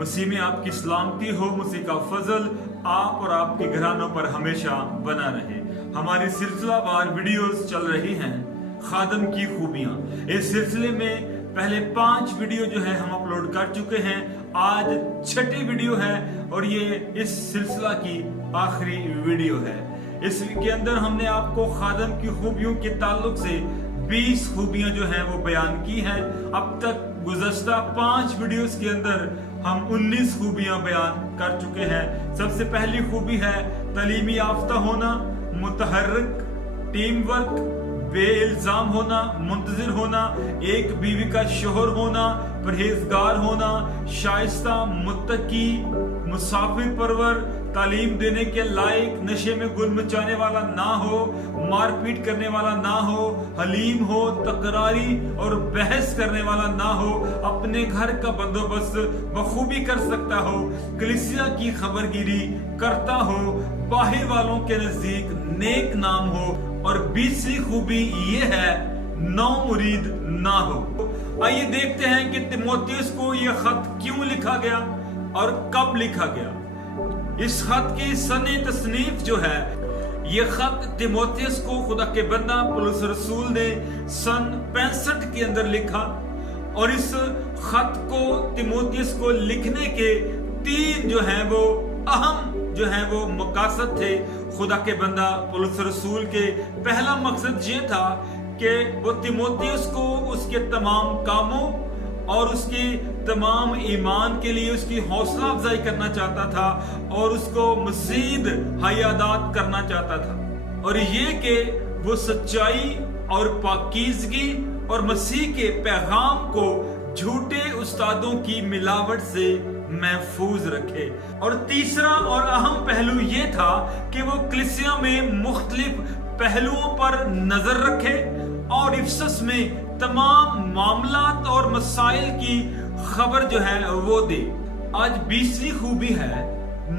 मसीह में आपकी सलामती हो, मसीह का फजल आप और आपके घरानों पर हमेशा बना रहे। हमारी सिलसिलावार वीडियोस चल रही हैं खादम की खूबियां। इस सिलसिले में पहले 5 वीडियो जो है हम अपलोड कर चुके हैं। आज 6ठी वीडियो है और ये इस सिलसिला की आखिरी वीडियो है। इसके अंदर हमने आपको खादम की खूबियों के ताल्लुक से 20 खूबियां जो हैं वो बयान की हैं। अब तक गुज़श्ता 5 वीडियोस के अंदर हम 19 खूबियां बयान कर चुके हैं। सबसे पहली खूबी है तालीमी याफ्ता होना, मुतहर्रिक, टीम वर्क, बेइल्जाम होना, मुंतजिर होना, एक बीवी का शोहर होना, परहेजगार होना, शाइस्ता, मुत्तकी, मुसाफिर परवर, तालीम देने के लायक, नशे में गुल मचाने वाला ना हो, मारपीट करने वाला ना हो, हलीम हो, तकरारी और बहस करने वाला ना हो, अपने घर का बंदोबस्त बखूबी कर सकता हो, कलीसिया की खबरगिरी करता हो, बाहर वालों के नजदीक नेक नाम हो, और 20वीं खूबी ये है नौ मुरीद ना हो। आइए देखते हैं कि तिमोथियस को यह खत क्यों लिखा गया और कब लिखा गया। इस खत की सने तसनीफ जो है, ये खत तिमोथियस को खुदा के बंदा पौलुस रसूल ने सन 65 के अंदर लिखा, और इस खत को तिमोथियस को लिखने के 3 जो है वो अहम जो है वो मकासद थे खुदा के बंदा पौलुस रसूल के। पहला मकसद ये था कि वो तिमोथियस को उसके तमाम कामों और उसकी तमाम ईमान के लिए उसकी हौसला अफजाई करना चाहता था और उसको मजीद हयादात करना चाहता था, और ये कि वो सच्चाई और पाकीज़गी और मसीह के पैगाम को झूठे उस्तादों की मिलावट से महफूज रखे। और तीसरा और अहम पहलू ये था कि वो कलीसिया में मुख्तलिफ पहलुओं पर नजर रखे और इफसस में तमाम मामलात और मसाइल की खबर जो है वो दे। आज 20वीं खूबी है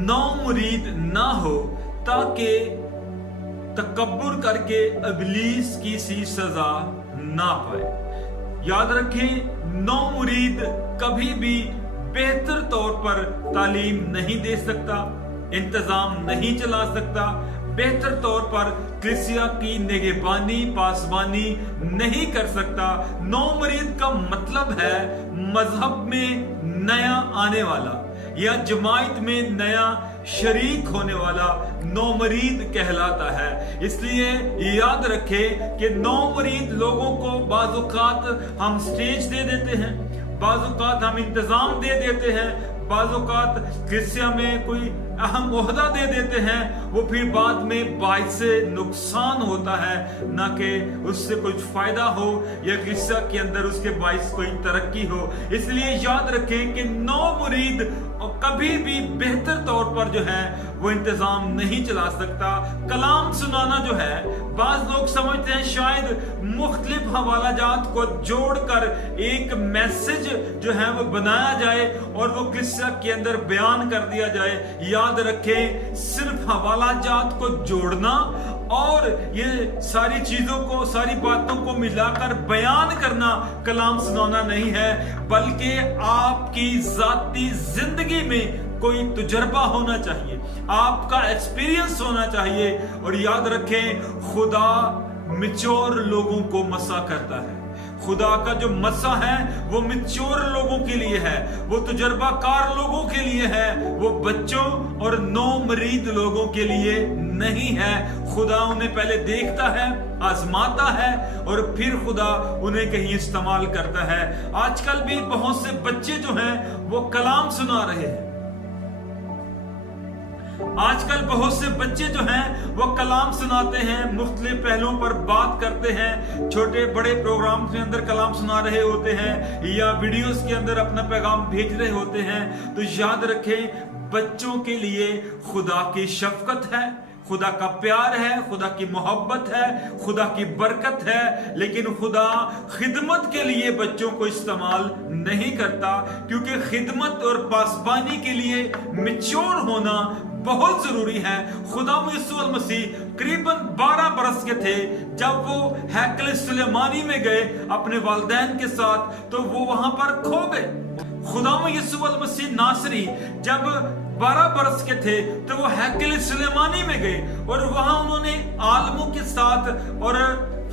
नौ मुरीद ना हो, ताकि तकब्बुर करके इब्लीस की सी सजा ना पाए। याद रखें, नौ मुरीद कभी भी बेहतर तौर पर तालीम नहीं दे सकता, इंतजाम नहीं चला सकता, बेहतर तौर पर कलीसिया की निगहबानी पासबानी नहीं कर सकता। नौ मुरीद का मतलब है मजहब में नया आने वाला या जमायत में नया शरीक होने वाला नौ मुरीद कहलाता है। इसलिए याद रखें कि नौ मुरीद लोगों को बाज़-औक़ात हम स्टेज दे देते हैं, बाज़-औक़ात हम इंतजाम दे देते हैं, बाज़-औक़ात कलीसिया में कोई अहम ओहदा दे देते हैं, वो फिर बाद में बाइस से नुकसान होता है, ना कि उससे कुछ फायदा हो या कलीसिया के अंदर उसके बाइस कोई तरक्की हो। इसलिए याद रखें कि नौ मुरीद कभी भी बेहतर तौर पर जो है वो इंतजाम नहीं चला सकता। कलाम सुनाना जो है, बाज लोग समझते हैं शायद मुख्तलिफ हवाला जात को जोड़कर एक मैसेज जो है वो बनाया जाए और वो कलीसिया के अंदर बयान कर दिया जाए। याद रखें, सिर्फ हवाला जात को जोड़ना और ये सारी चीजों को, सारी बातों को मिलाकर बयान करना कलाम सुनाना नहीं है, बल्कि आपकी जाती जिंदगी में कोई तजुर्बा होना चाहिए, आपका एक्सपीरियंस होना चाहिए। और याद रखें, खुदा मैच्योर लोगों को मसा करता है। खुदा का जो मसा है वो मैच्योर लोगों के लिए है, वो तजुर्बाकार लोगों के लिए है, वो बच्चों और नौ मरीद लोगों के लिए नहीं है। खुदा उन्हें पहले देखता है, आजमाता है और फिर खुदा उन्हें कहीं इस्तेमाल करता है। आजकल भी बहुत से बच्चे जो हैं वो कलाम सुना रहे हैं, आजकल बहुत से बच्चे जो हैं वो कलाम सुनाते हैं, मुख्तलिफ पहलुओं पर बात करते हैं, छोटे बड़े प्रोग्राम्स में अंदर कलाम सुना रहे होते हैं या वीडियोस के अंदर अपना पैगाम भेज रहे होते हैं। तो याद रखें, बच्चों के लिए खुदा की शफकत है, खुदा का प्यार है, खुदा की मोहब्बत है, खुदा की बरकत है, लेकिन खुदा खिदमत के लिए बच्चों को इस्तेमाल नहीं करता, क्योंकि खिदमत और पासबानी के लिए मैच्योर होना बहुत जरूरी है। खुदा यीशु मसीह करीबन 12 बरस के थे जब वो हैकल सुलेमानी में गए अपने वालिदैन के साथ, तो वो वहां पर खो गए। खुदा यीशु मसीह नासरी जब 12 बरस के थे तो वो हैकल सुलेमानी में गए और वहां उन्होंने आलमों के साथ और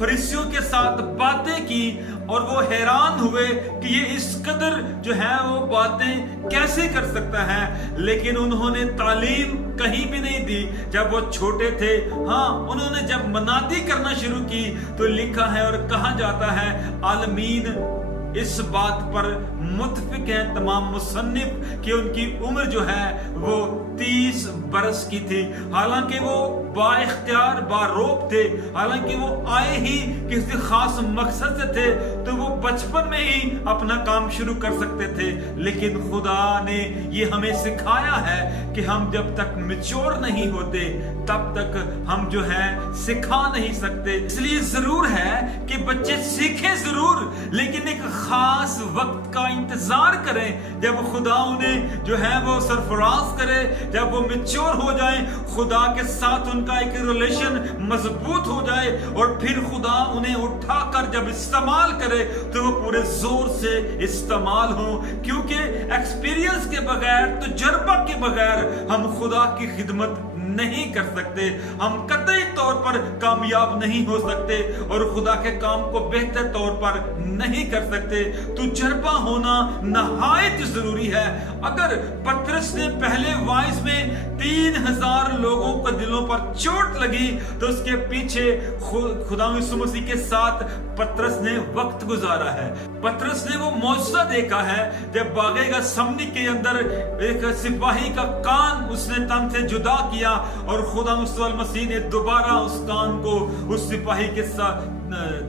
फरीसियों के साथ बातें की और वो हैरान हुए कि ये इस कदर जो है वो बातें कैसे कर सकता है, लेकिन उन्होंने तालीम कहीं भी नहीं दी जब वो छोटे थे। हाँ, उन्होंने जब मनादी करना शुरू की तो लिखा है और कहा जाता है, आलमीन इस बात पर मुत्फिक हैं तमाम मुसन्निफ कि उनकी उम्र जो है वो 30 बरस की थी। हालांकि वो बाइख्तियार बारोब थे, हालांकि वो आए ही किसी खास मकसद से थे, तो वो बचपन में ही अपना काम शुरू कर सकते थे। लेकिन खुदा ने ये हमें सिखाया है कि हम जब तक मैच्योर नहीं होते तब तक हम जो है सिखा नहीं सकते। इसलिए जरूर है कि बच्चे सीखें जरूर, लेकिन एक खास वक्त का इंतजार करें जब खुदा उन्हें जो है वो सरफराज करे, जब वो मैच्योर हो जाए, खुदा के साथ उनका एक रिलेशन मजबूत हो जाए और फिर खुदा उन्हें उठाकर जब इस्तेमाल करे तो वो पूरे जोर से इस्तेमाल हो। क्योंकि एक्सपीरियंस के बगैर, तजुर्बा के बगैर हम खुदा की खिदमत नहीं कर सकते, हम कतई तौर पर कामयाब नहीं हो सकते और खुदा के काम को बेहतर तौर पर नहीं कर सकते। तजुर्बा होना नहायत जरूरी है। अगर पतरस ने पहले वाइज में 3000 लोगों के दिलों पर चोट लगी तो उसके पीछे खुदा यीशु मसीह के साथ पतरस ने वक्त गुजारा है। पतरस ने वो मौजज़ा देखा है जब बागे गसमनी के अंदर एक सिपाही का कान उसने तन से जुदा किया और खुदा यीशु मसीह ने दोबारा उस कान को उस सिपाही के साथ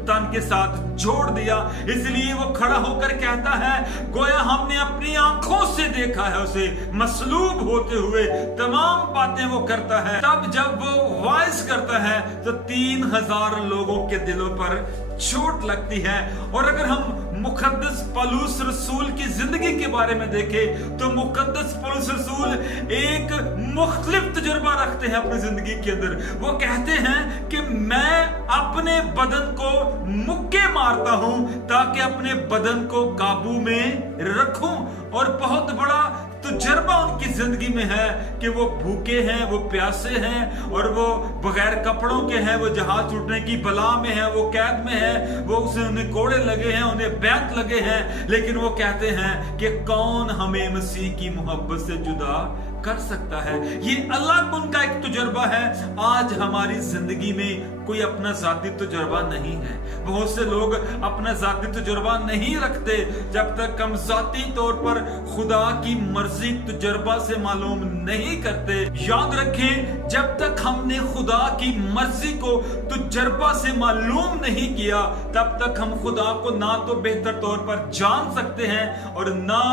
तन के साथ जोड़ दिया। इसलिए वो खड़ा होकर कहता है, गोया हमने अपनी आंखों से देखा है उसे मसलूब होते हुए। तमाम बातें वो करता है। तब जब वो वाइस करता है तो 3000 लोगों के दिलों पर चोट लगती है। और अगर हम मुकद्दस पौलुस रसूल की जिंदगी के बारे में देखें तो मुकद्दस पौलुस रसूल एक मुख्तलिफ तजुर्बा रखते हैं अपनी जिंदगी के अंदर। वो कहते हैं कि मैं अपने बदन को मुक्के मारता हूं ताकि अपने बदन को काबू में रखूं। और बहुत बड़ा तजुर्बा उनकी जिंदगी में है कि वो भूखे हैं, वो प्यासे हैं और वो बगैर कपड़ों के हैं, वो जहाज टूटने की बला में है, वो कैद में है, वो उन्हें कोड़े लगे हैं, उन्हें बैत लगे हैं, लेकिन वो कहते हैं कि कौन हमें मसीह की मोहब्बत से जुदा कर सकता है। ये अलग उनका एक तजुर्बा है। आज हमारी जिंदगी में कोई अपना जाती तजुर्बा नहीं है। बहुत से लोग अपना जाती तजुर्बा नहीं रखते जब तक हम जाती तौर पर खुदा की मर्जी तजुर्बा से मालूम नहीं करते। याद रखें, जब तक हमने खुदा की मर्जी को तजुर्बा से मालूम नहीं किया तब तक हम खुदा को ना तो बेहतर तौर पर जान सकते हैं और ना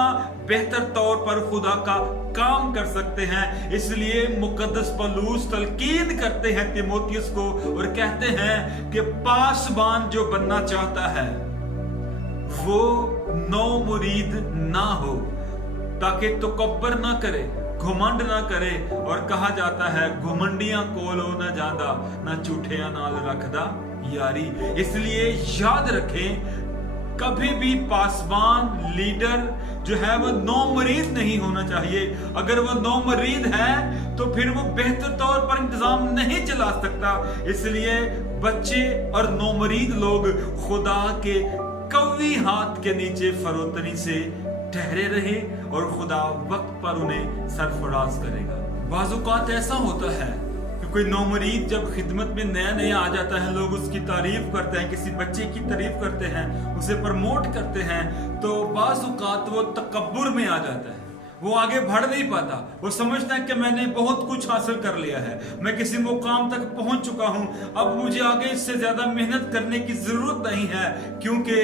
बेहतर तौर पर खुदा का काम कर सकते हैं। इसलिए मुकद्दस पौलुस तलकीन करते हैं तीमुथियुस को और कहते हैं कि पासबान जो बनना चाहता है वो नौ मुरीद ना हो, ताकि तकब्बर ना करे, घुमंड ना करे। और कहा जाता है घुमंडियां कोलो ना जादा ना झूठियां नाल रखदा यारी। इसलिए याद रखें, कभी भी पासबान लीडर जो है वो नौ मरीद नहीं होना चाहिए। अगर वो नौ मरीद है तो फिर वो बेहतर तौर पर इंतजाम नहीं चला सकता। इसलिए बच्चे और नौ मरीद लोग खुदा के कवी हाथ के नीचे फरोतनी से ठहरे रहे और खुदा वक्त पर उन्हें सरफराज करेगा। बाज़-औक़ात ऐसा होता है कि कोई नौ मरीद जब खिदमत में नया नया आ जाता है, लोग उसकी तारीफ करते हैं, किसी बच्चे की तारीफ करते हैं, उसे प्रमोट करते हैं, तो बाज़-औक़ात वो तकब्बुर में आ जाता है। वो आगे बढ़ नहीं पाता। वो समझता है कि मैंने बहुत कुछ हासिल कर लिया है, मैं किसी मुकाम तक पहुंच चुका हूं, अब मुझे आगे इससे ज्यादा मेहनत करने की जरूरत नहीं है। क्योंकि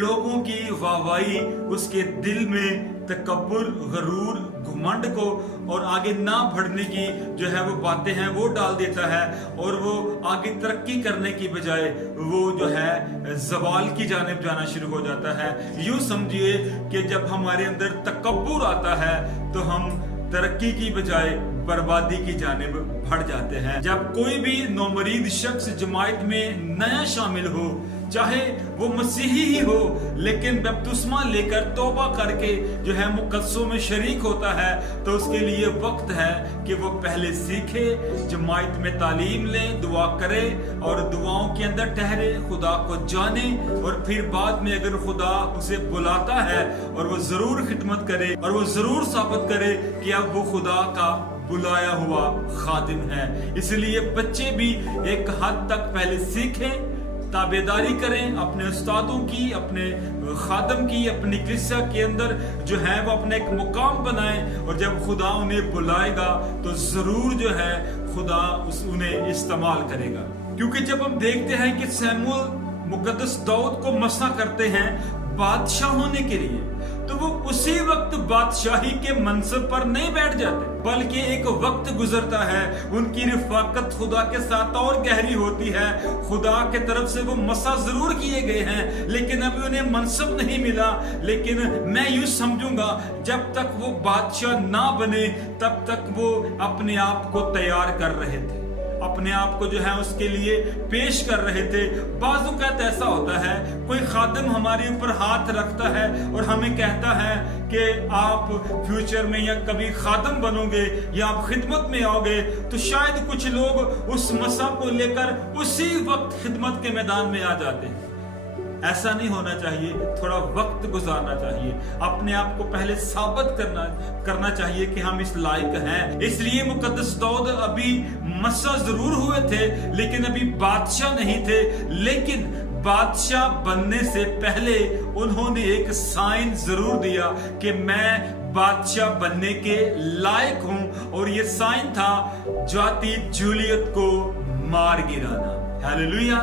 लोगों की वाहवाही उसके दिल में तकब्बुर, गरूर, घमंड को और आगे ना बढ़ने की जो है वो बातें हैं वो डाल देता है और वो आगे तरक्की करने की बजाय वो जो है ज़वाल की जानिब जाना शुरू हो जाता है। यूं समझिए कि जब हमारे अंदर तकब्बुर आता है तो हम तरक्की की बजाय बर्बादी की जानिब बढ़ जाते हैं। जब कोई भी नौमरीद शख्स जमात में नया शामिल हो, चाहे वो मसीही ही हो, लेकिन बपतिस्मा लेकर तौबा करके जो है मुकद्दसों में शरीक होता है, तो उसके लिए वक्त है कि वो पहले सीखे, जमात में तालीम ले, दुआ करे और दुआओं के अंदर ठहरे, खुदा को जाने, और फिर बाद में अगर खुदा उसे बुलाता है और वो जरूर खिदमत करे और वो जरूर साबित करे कि अब वो खुदा का बुलाया हुआ खादिम है। इसलिए बच्चे भी एक हद तक पहले सीखें, ताबेदारी करें अपने उस्तादों की, अपने खादम की, अपनी कलीसिया के अंदर जो है वो अपने एक मुकाम बनाएं, और जब खुदा उन्हें बुलाएगा तो जरूर जो है खुदा उन्हें इस्तेमाल करेगा। क्योंकि जब हम देखते हैं कि शमूएल मुकद्दस दाऊद को मसा करते हैं बादशाह होने के लिए, तो वो उसी वक्त बादशाही के मनसब पर नहीं बैठ जाते, बल्कि एक वक्त गुजरता है, उनकी रिफाकत खुदा के साथ और गहरी होती है। खुदा के तरफ से वो मसा जरूर किए गए हैं, लेकिन अभी उन्हें मनसब नहीं मिला। लेकिन मैं यूं समझूंगा, जब तक वो बादशाह ना बने तब तक वो अपने आप को तैयार कर रहे थे, अपने आप को जो है उसके लिए पेश कर रहे थे। बाजू कहते ऐसा होता है, कोई खादिम हमारे ऊपर हाथ रखता है और हमें कहता है कि आप फ्यूचर में या कभी खादिम बनोगे या आप खिदमत में आओगे, तो शायद कुछ लोग उस मसा को लेकर उसी वक्त खिदमत के मैदान में आ जाते हैं। ऐसा नहीं होना चाहिए, थोड़ा वक्त गुजारना चाहिए, अपने आप को पहले साबित करना चाहिए कि हम इस लायक हैं। इसलिए मुकद्दस दाऊद अभी मसा जरूर हुए थे, लेकिन अभी बादशाह नहीं थे। लेकिन बादशाह बनने से पहले उन्होंने एक साइन जरूर दिया कि मैं बादशाह बनने के लायक हूं, और ये साइन था जाति जूलियत को मार गिराना। हालेलुया।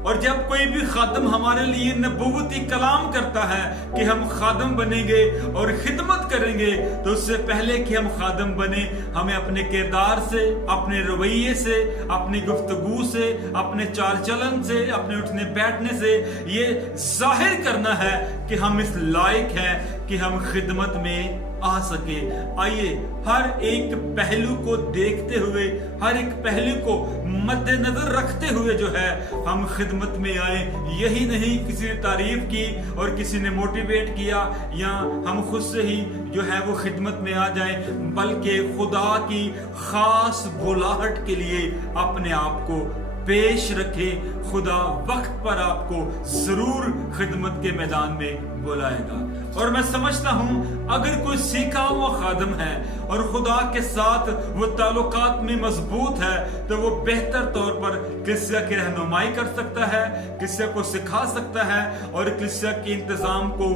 और जब कोई भी खादम हमारे लिए नबूवती कलाम करता है कि हम खादम बनेंगे और खिदमत करेंगे, तो उससे पहले कि हम खादम बने, हमें अपने किरदार से, अपने रवैये से, अपनी गुफ्तगू से, अपने चाल चलन से, अपने उठने बैठने से ये जाहिर करना है कि हम इस लायक हैं कि हम खिदमत में आ सके। आइए हर एक पहलू को देखते हुए, हर एक पहलू को मद्देनजर रखते हुए जो है हम खिदमत में आए। यही नहीं किसी ने तारीफ की और किसी ने मोटिवेट किया या हम खुद से ही जो है वो खिदमत में आ जाएं, बल्कि खुदा की खास बुलाहट के लिए अपने आप को पेश रखे। खुदा वक्त पर आपको जरूर खिदमत के मैदान में बुलाएगा। और मैं समझता हूं अगर कोई सीखा हुआ खादम है और खुदा के साथ वो ताल्लुकात में मजबूत है, तो वो बेहतर तौर पर कलीसिया की रहनुमाई कर सकता है, कलीसिया को सिखा सकता है और कलीसिया के इंतजाम को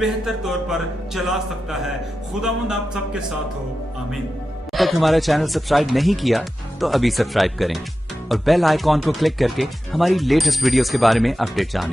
बेहतर तौर पर चला सकता है। खुदावंद आप सबके साथ हो, आमीन। अब तक हमारा चैनल सब्सक्राइब नहीं किया तो अभी सब्सक्राइब करें और बेल आइकॉन को क्लिक करके हमारी लेटेस्ट वीडियोस के बारे में अपडेट जानें।